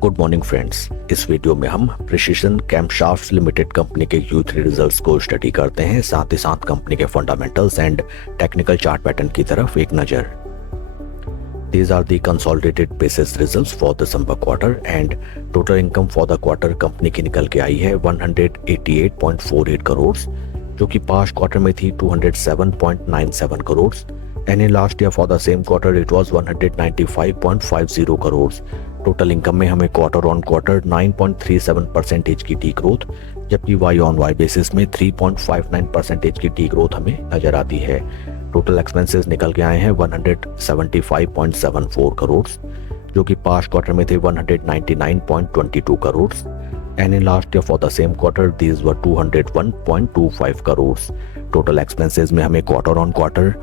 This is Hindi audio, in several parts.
Good morning friends. इस वीडियो में हम प्रिसिजन कैमशाफ्ट्स लिमिटेड कंपनी के Q3 रिजल्ट्स को स्टडी करते हैं, साथ ही साथ कंपनी के fundamentals and technical chart pattern की तरफ एक नज़र। These are the consolidated basis results for December quarter and total income for the quarter company की निकल के आई है 188.48 करोड़, जो कि पास्ट क्वार्टर में थी 207.97 crore and in last year for the same quarter it was 195.50 crore. Total income में हमें क्वार्टर ऑन क्वार्टर 9.37% की डी ग्रोथ, जबकि वाई ऑन वाई बेसिस में 3.59% की डी ग्रोथ हमें नजर आती है। टोटल एक्सपेंसेस निकल के आए हैं 175.74 करोड़, जो कि पास्ट क्वार्टर में थे 199.22 crore and in last year for the same quarter these were 201.25 crore. Total expenses में हमें क्वार्टर ऑन क्वार्टर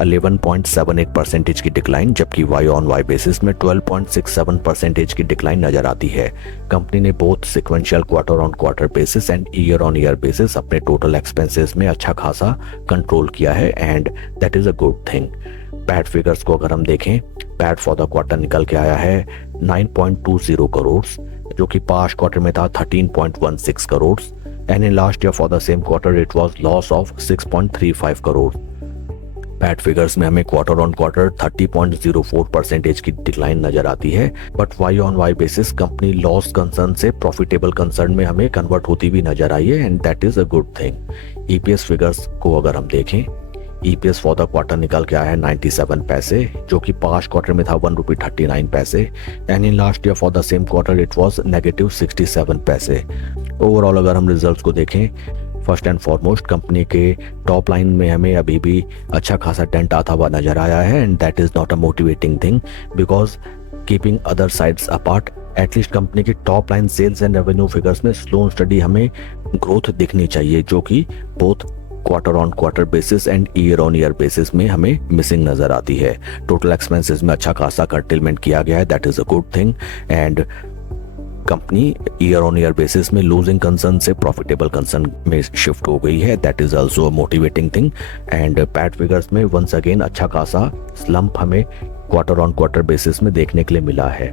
11.78% की डिक्लाइन, जबकि वाई ऑन वाई बेसिस में 12.67% की डिक्लाइन नजर आती है। कंपनी ने both sequential quarter on quarter basis and year on year basis अपने टोटल एक्सपेंसेस में अच्छा खासा कंट्रोल किया है and that is a good thing. PAT figures को अगर हम देखें, पैट फॉर द क्वार्टर निकल के आया है 9.20 करोड़, जो कि पास्ट क्वार्टर में था 13.16 crore and in last year for the same quarter it was loss of 6.35 crore. PAT figures में हमें क्वार्टर ऑन क्वार्टर 30.04% की डिक्लाइन नजर आती है, but Y on Y basis company loss concern से प्रॉफिटेबल कंसर्न में हमें कन्वर्ट होती हुई नजर आई है and that is a good thing. EPS figures को अगर हम देखें, ईपीएस फॉर द क्वार्टर निकल के आया है 97 पैसे, जो कि पास्ट क्वार्टर में था ₹1.39 and in last year for the same quarter it was -67 पैसे। ओवरऑल अगर हम रिजल्ट्स को देखें, फर्स्ट एंड फॉरमोस्ट कंपनी के टॉप लाइन में हमें अभी भी अच्छा खासा डेंट आता हुआ नजर आया है and that is not a motivating thing, because keeping other sides apart at least company की top line sales and revenue figures में स्लो स्टडी हमें ग्रोथ दिखनी चाहिए, जो कि both quarter on quarter basis and year on year basis में हमें मिसिंग नजर आती है। टोटल एक्सपेंसेस में अच्छा खासा कर्टेलमेंट किया गया है, that is a good thing and company year on year basis में लूजिंग कंसर्न से प्रॉफिटेबल कंसर्न में शिफ्ट हो गई है, that is also a motivating thing and PAT figures में वंस अगेन अच्छा खासा स्लंप हमें क्वार्टर ऑन क्वार्टर बेसिस में देखने के लिए मिला है।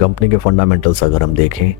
कंपनी के फंडामेंटल्स अगर हम देखें,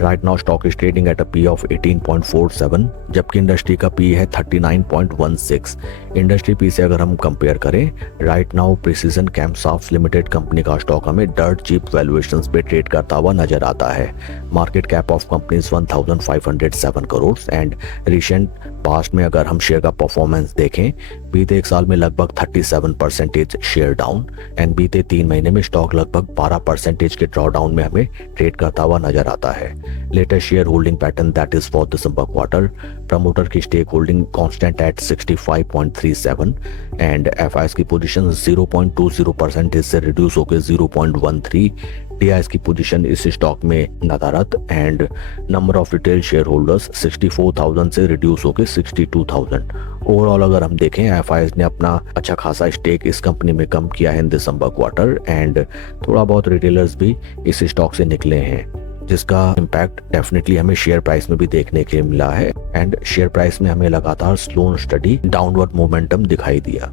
right now stock is trading at a P of 18.47, जबकि इंडस्ट्री का पी है 39.16। इंडस्ट्री पी से अगर हम कंपेयर करें, right now Precision Camshafts Limited company का स्टॉक हमें डर्ट चीप वैल्यूएशंस पे ट्रेड करता हुआ नजर आता है। Market cap of company 1507 crore and recent past में अगर हम शेयर का परफॉर्मेंस देखें, बीते एक साल में लगभग 37% शेयर डाउन एंड बीते 3 महीने में स्टॉक लगभग 12% के ड्रॉडाउन में हमें ट्रेड करता हुआ नजर आता है। Latest share holding pattern that is for December quarter, promoter की stake holding constant at 65.37 and FIIs की पोजीशन 0.20% से रिड्यूस होकर 0.13, डीआईएस की पोजीशन इस स्टॉक में नदारत and number of retail shareholders 64,000 से रिड्यूस होकर 62,000। ओवरऑल अगर हम देखें, एफआईएस ने अपना अच्छा खासा स्टेक इस कंपनी में कम किया है इन दिसंबर क्वार्टर एंड थोड़ा बहुत रिटेलर्स भी इस स्टॉक से निकले हैं, जिसका इम्पैक्ट डेफिनेटली हमें शेयर प्राइस में भी देखने के लिए मिला है एंड शेयर प्राइस में हमें लगातार स्लो स्टडी डाउनवर्ड मोमेंटम दिखाई दिया।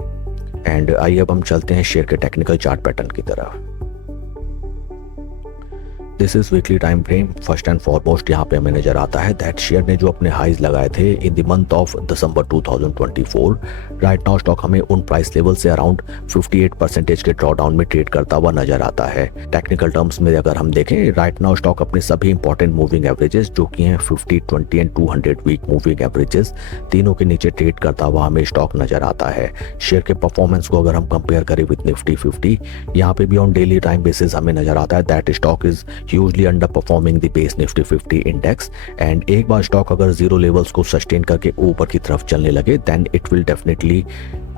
एंड आइए अब हम चलते हैं शेयर के टेक्निकल चार्ट पैटर्न की तरफ। This is weekly time frame. First and foremost यहाँ पे हमें नजर आता है दैट शेयर ने जो अपने हाइज लगाए थे in the month of December 2024, right now stock हमें उन प्राइस लेवल से अराउंड 58% के ड्रॉडाउन में ट्रेड करता हुआ नजर आता है। टेक्निकल टर्म्स में अगर हम देखें, राइट नाउ स्टॉक अपने सभी इंपॉर्टेंट मूविंग एवरेजेस जो कि हैं 50, 20 एंड 200 वीक मूविंग एवरेजेस, तीनों के नीचे ट्रेड करता हुआ हमें स्टॉक नजर आता है। शेयर के परफॉर्मेंस को अगर हम कंपेयर करें विद निफ्टी 50, यहाँ पे भी ऑन डेली टाइम बेसिस हमें नजर आता है that stock is hugely under performing the base Nifty 50 index and एक बार स्टॉक अगर जीरो लेवल्स को सस्टेन करके ऊपर की तरफ चलने लगे then it will definitely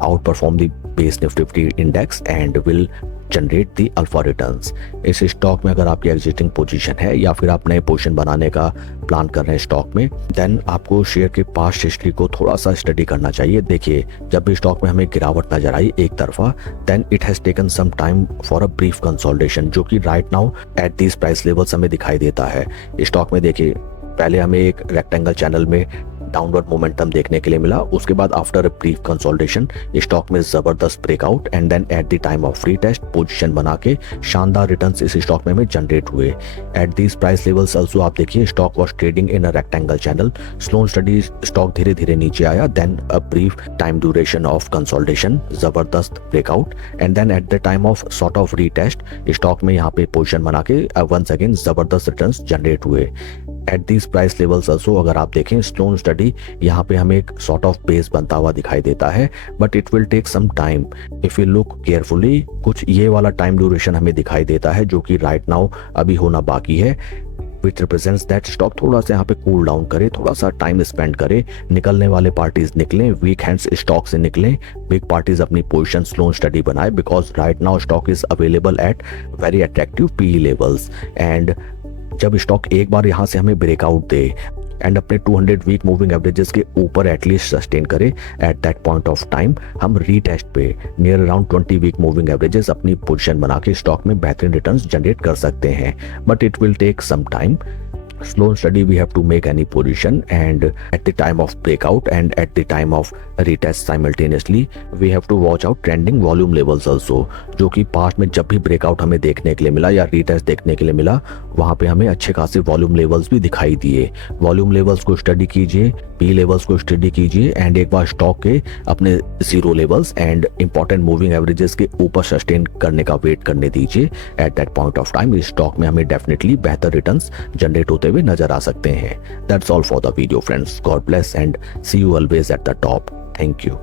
out perform the base Nifty 50 index and will generate the alpha returns. इस स्टॉक में अगर आपकी एग्जिस्टिंग पोजीशन है या फिर आप नए पोजीशन बनाने का प्लान कर रहे हैं स्टॉक में, देन आपको शेयर के पास्ट हिस्ट्री को थोड़ा सा स्टडी करना चाहिए। देखिए, जब भी स्टॉक में हमें गिरावट नजर आई एक तरफा, then it has taken some time for a brief consolidation, जो कि right now at these price levels हमें दिखाई देता है। स्टॉक में देखिए, पहले हमें एक रेक्टेंगल चैनल में डाउनवर्ड मोमेंटम देखने के लिए मिला। उसके बाद after a brief consolidation stock में जबरदस्त breakout and then at the time of free test position बना के शानदार रिटर्न्स इस स्टॉक में हमें जनरेट हुए। At these price levels also आप देखिए stock was trading in a rectangle channel. Slow steady stock धीरे धीरे नीचे आया, then a brief time duration of consolidation, जबरदस्त breakout and then at the time of sort of retest stock में यहाँ पे पोजीशन बना के वंस अगेन जबरदस्त रिटर्न्स जनरेट हुए। At these price levels also अगर आप देखें स्लोन स्टडी यहाँ पे हमें एक सॉर्ट ऑफ बेस बनता हुआ दिखाई देता है, but it will take some time if you look carefully. कुछ ये वाला टाइम ड्यूरेशन हमें दिखाई देता है जो कि राइट नाउ अभी होना बाकी है, विच रिप्रेजेंट्स दैट स्टॉक थोड़ा सा यहाँ पे कूल डाउन करे, थोड़ा सा टाइम स्पेंड करे, निकलने वाले पार्टीज निकलें, वीक हैंड्स स्टॉक से निकलें, बिग पार्टीज अपनी पोजीशन स्लो स्टडी बनाए, because right now stock is available at very attractive PE levels. And जब स्टॉक एक बार यहाँ से हमें ब्रेकआउट दे एंड अपने 200 वीक मूविंग एवरेजेस के ऊपर एटलीस्ट सस्टेन करे, at that point of time हम रीटेस्ट पे near around 20 week moving averages अपनी पोजीशन बना के स्टॉक में बेहतरीन रिटर्न्स जनरेट कर सकते हैं, but it will take some time. Slow and steady we have to make any position, and at the time of breakout and at the time of retest simultaneously we have to watch out trending volume levels also, जो कि पास्ट में जब भी ब्रेकआउट हमें देखने के लिए मिला या रीटेस्ट देखने के लिए मिला वहां पे हमें अच्छे खासे वॉल्यूम लेवल्स भी दिखाई दिए। वॉल्यूम लेवल्स को स्टडी कीजिए, पी लेवल्स को स्टडी कीजिए एंड एक बार स्टॉक के अपने zero levels and important moving averages के ऊपर सस्टेन करने का वेट करने दीजिए। Eight that point of time इस स्टॉक में हमें डेफिनेटली बेहतर रिटर्न्स जनरेट होते हुए नजर आ सकते हैं। That's all for the video friends, God bless and see you always at the top. Thank you.